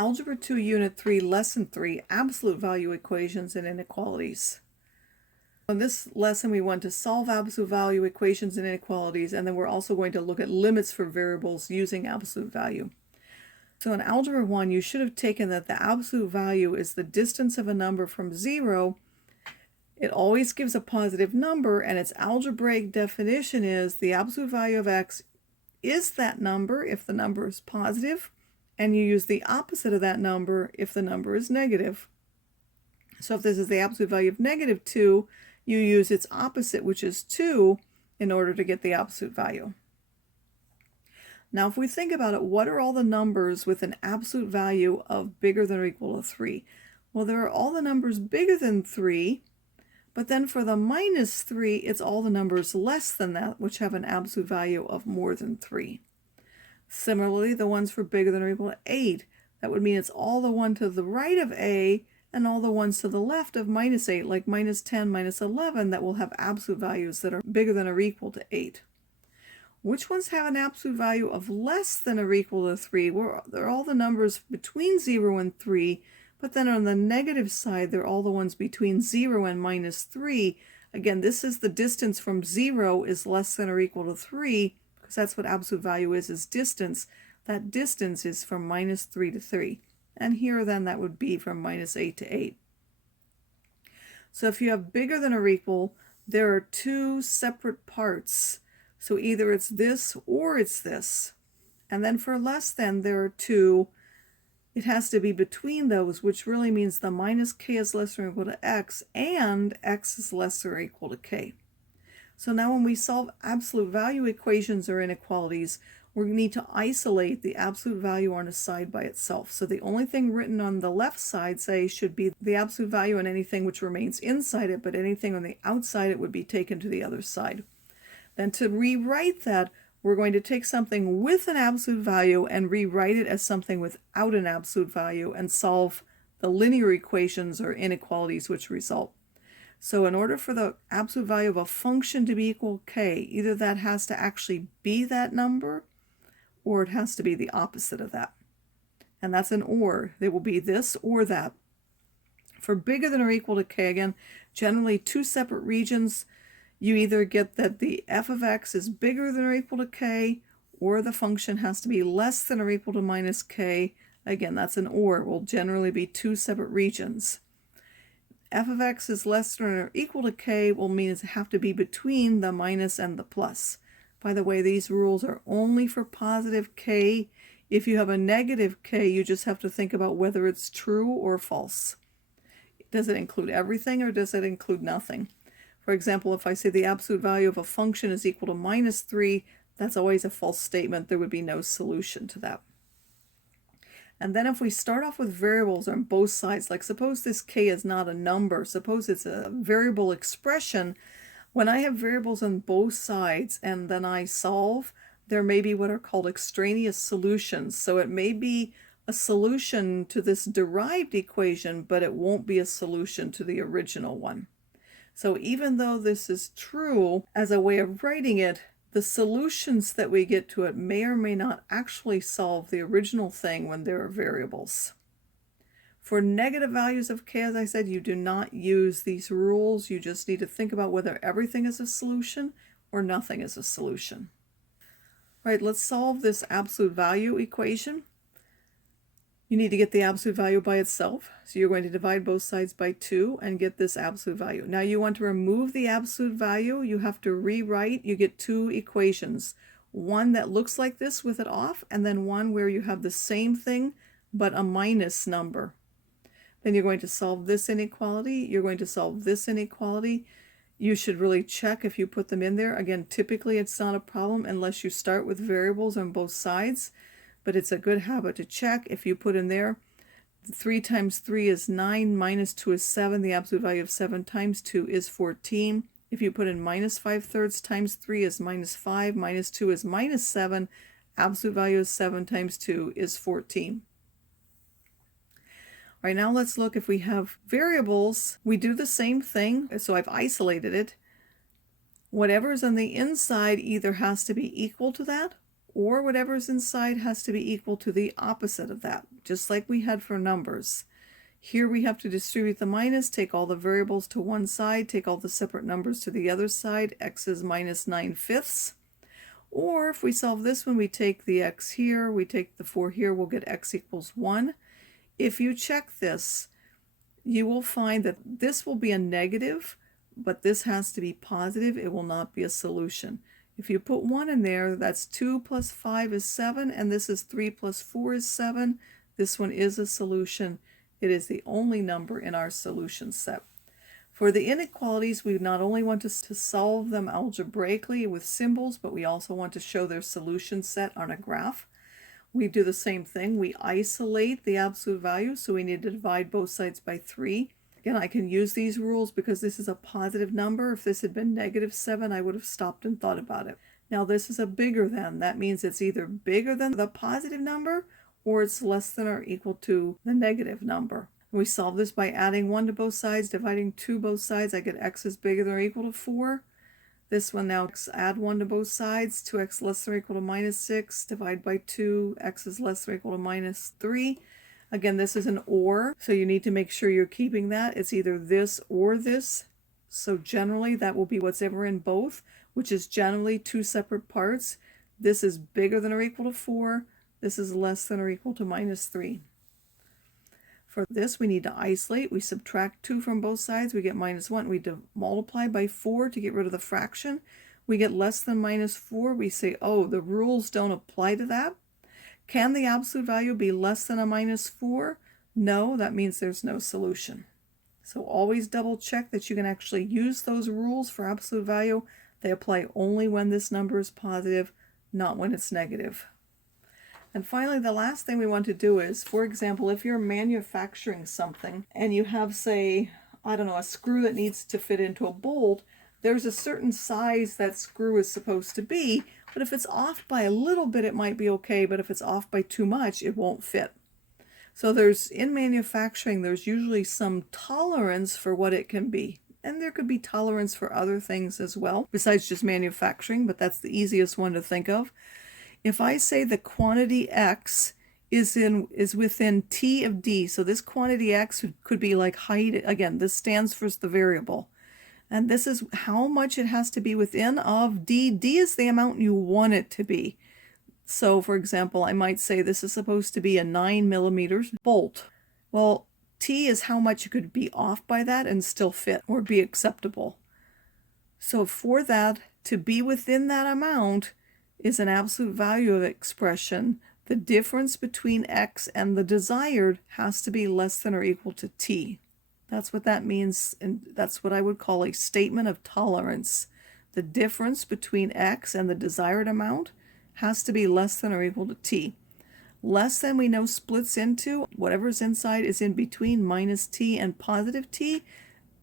Algebra 2, Unit 3, Lesson 3, Absolute Value Equations and Inequalities. In this lesson, we want to solve absolute value equations and inequalities, and then we're also going to look at limits for variables using absolute value. So in Algebra 1, you should have taken that the absolute value is the distance of a number from 0. It always gives a positive number, and its algebraic definition is the absolute value of x is that number if the number is positive, and you use the opposite of that number if the number is negative. So if this is the absolute value of -2, you use its opposite, which is 2, in order to get the absolute value. Now if we think about it, what are all the numbers with an absolute value of bigger than or equal to 3? Well, there are all the numbers bigger than 3, but then for the -3, it's all the numbers less than that, which have an absolute value of more than 3. Similarly, the ones for bigger than or equal to 8, that would mean it's all the one to the right of a and all the ones to the left of -8, like -10, -11, that will have absolute values that are bigger than or equal to 8. Which ones have an absolute value of less than or equal to 3? Well, they're all the numbers between 0 and 3, but then on the negative side, they're all the ones between 0 and -3. Again, this is the distance from 0 is less than or equal to 3, because that's what absolute value is distance. That distance is from -3 to 3. And here then that would be from -8 to 8. So if you have bigger than or equal, there are two separate parts. So either it's this or it's this. And then for less than, there are two. It has to be between those, which really means the -k is less than or equal to x, and x is less than or equal to k. So now when we solve absolute value equations or inequalities, we need to isolate the absolute value on a side by itself. So the only thing written on the left side, say, should be the absolute value and anything which remains inside it, but anything on the outside, it would be taken to the other side. Then to rewrite that, we're going to take something with an absolute value and rewrite it as something without an absolute value and solve the linear equations or inequalities which result. So in order for the absolute value of a function to be equal to k, either that has to actually be that number, or it has to be the opposite of that. And that's an or. It will be this or that. For bigger than or equal to k, again, generally two separate regions. You either get that the f of x is bigger than or equal to k, or the function has to be less than or equal to -k. Again, that's an or. It will generally be two separate regions. F of x is less than or equal to k will mean it have to be between the minus and the plus. By the way, these rules are only for positive k. If you have a negative k, you just have to think about whether it's true or false. Does it include everything or does it include nothing? For example, if I say the absolute value of a function is equal to -3, that's always a false statement. There would be no solution to that. And then if we start off with variables on both sides, like suppose this k is not a number, suppose it's a variable expression. When I have variables on both sides and then I solve, there may be what are called extraneous solutions. So it may be a solution to this derived equation, but it won't be a solution to the original one. So even though this is true as a way of writing it, the solutions that we get to it may or may not actually solve the original thing when there are variables. For negative values of k, as I said, you do not use these rules. You just need to think about whether everything is a solution or nothing is a solution. All right, let's solve this absolute value equation. You need to get the absolute value by itself. So you're going to divide both sides by 2 and get this absolute value. Now you want to remove the absolute value. You have to rewrite. You get two equations. One that looks like this with it off, and then one where you have the same thing but a minus number. Then you're going to solve this inequality. You're going to solve this inequality. You should really check if you put them in there. Again, typically it's not a problem unless you start with variables on both sides, but it's a good habit to check. If you put in there 3 times 3 is 9, -2 is 7. The absolute value of 7 times 2 is 14. If you put in -5/3 times 3 is -5, -2 is -7. Absolute value of 7 times 2 is 14. All right, now let's look if we have variables. We do the same thing. So I've isolated it. Whatever's on the inside either has to be equal to that or whatever's inside has to be equal to the opposite of that, just like we had for numbers. Here we have to distribute the minus, take all the variables to one side, take all the separate numbers to the other side. X is minus 9/5. Or if we solve this one, we take the x here, we take the 4 here, we'll get x equals 1. If you check this, you will find that this will be a negative, but this has to be positive. It will not be a solution. If you put 1 in there, that's 2 plus 5 is 7, and this is 3 plus 4 is 7. This one is a solution. It is the only number in our solution set. For the inequalities, we not only want to solve them algebraically with symbols, but we also want to show their solution set on a graph. We do the same thing. We isolate the absolute value, so we need to divide both sides by 3. Again, I can use these rules because this is a positive number. If this had been -7, I would have stopped and thought about it. Now this is a bigger than. That means it's either bigger than the positive number or it's less than or equal to the negative number. We solve this by adding 1 to both sides, dividing 2 both sides. I get x is bigger than or equal to 4. This one now, add 1 to both sides, 2x less than or equal to -6, divide by 2, x is less than or equal to -3. Again, this is an or, so you need to make sure you're keeping that. It's either this or this. So generally that will be what's ever in both, which is generally 2 separate parts. This is bigger than or equal to 4. This is less than or equal to -3. For this, we need to isolate. We subtract 2 from both sides. We get -1. We multiply by 4 to get rid of the fraction. We get less than -4. We say, oh, the rules don't apply to that. Can the absolute value be less than a -4? No, that means there's no solution. So always double check that you can actually use those rules for absolute value. They apply only when this number is positive, not when it's negative. And finally, the last thing we want to do is, for example, if you're manufacturing something and you have, say, I don't know, a screw that needs to fit into a bolt, there's a certain size that screw is supposed to be, but if it's off by a little bit, it might be okay, but if it's off by too much, it won't fit. So in manufacturing, there's usually some tolerance for what it can be. And there could be tolerance for other things as well, besides just manufacturing, but that's the easiest one to think of. If I say the quantity x is within t of d, so this quantity x could be like height. Again, this stands for the variable. And this is how much it has to be within of d. D is the amount you want it to be. So for example, I might say this is supposed to be a 9mm bolt. Well, t is how much you could be off by that and still fit or be acceptable. So for that to be within that amount is an absolute value of expression. The difference between x and the desired has to be less than or equal to t. That's what that means, and that's what I would call a statement of tolerance. The difference between x and the desired amount has to be less than or equal to t. Less than we know splits into, whatever's inside is in between -t and +t.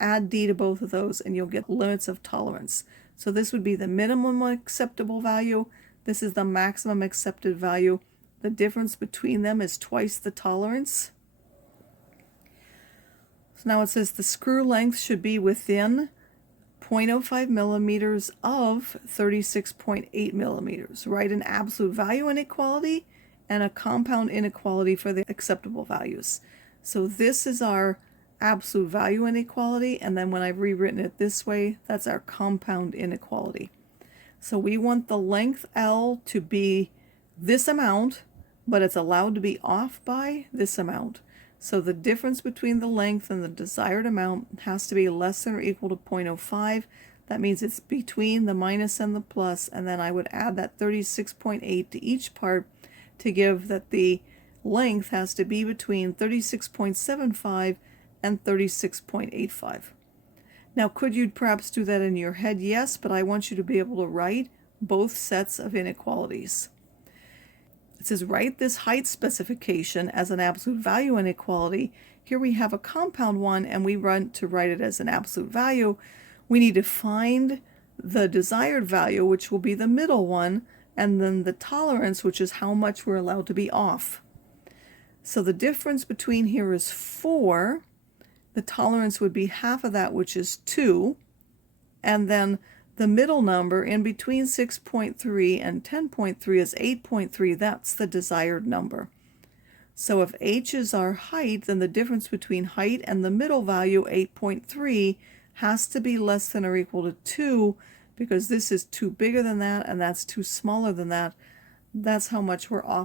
Add d to both of those and you'll get limits of tolerance. So this would be the minimum acceptable value. This is the maximum accepted value. The difference between them is twice the tolerance. So now it says the screw length should be within 0.05 millimeters of 36.8 millimeters. Write an absolute value inequality and a compound inequality for the acceptable values. So this is our absolute value inequality, and then when I've rewritten it this way, that's our compound inequality. So we want the length L to be this amount, but it's allowed to be off by this amount. So the difference between the length and the desired amount has to be less than or equal to 0.05. That means it's between the minus and the plus, and then I would add that 36.8 to each part to give that the length has to be between 36.75 and 36.85. Now, could you perhaps do that in your head? Yes, but I want you to be able to write both sets of inequalities. It says write this height specification as an absolute value inequality. Here we have a compound one, and we want to write it as an absolute value. We need to find the desired value, which will be the middle one, and then the tolerance, which is how much we're allowed to be off. So the difference between here is 4. The tolerance would be half of that, which is 2. And then The middle number in between 6.3 and 10.3 is 8.3. That's the desired number. So if h is our height, then the difference between height and the middle value, 8.3, has to be less than or equal to 2, because this is 2 bigger than that and that's 2 smaller than that. That's how much we're off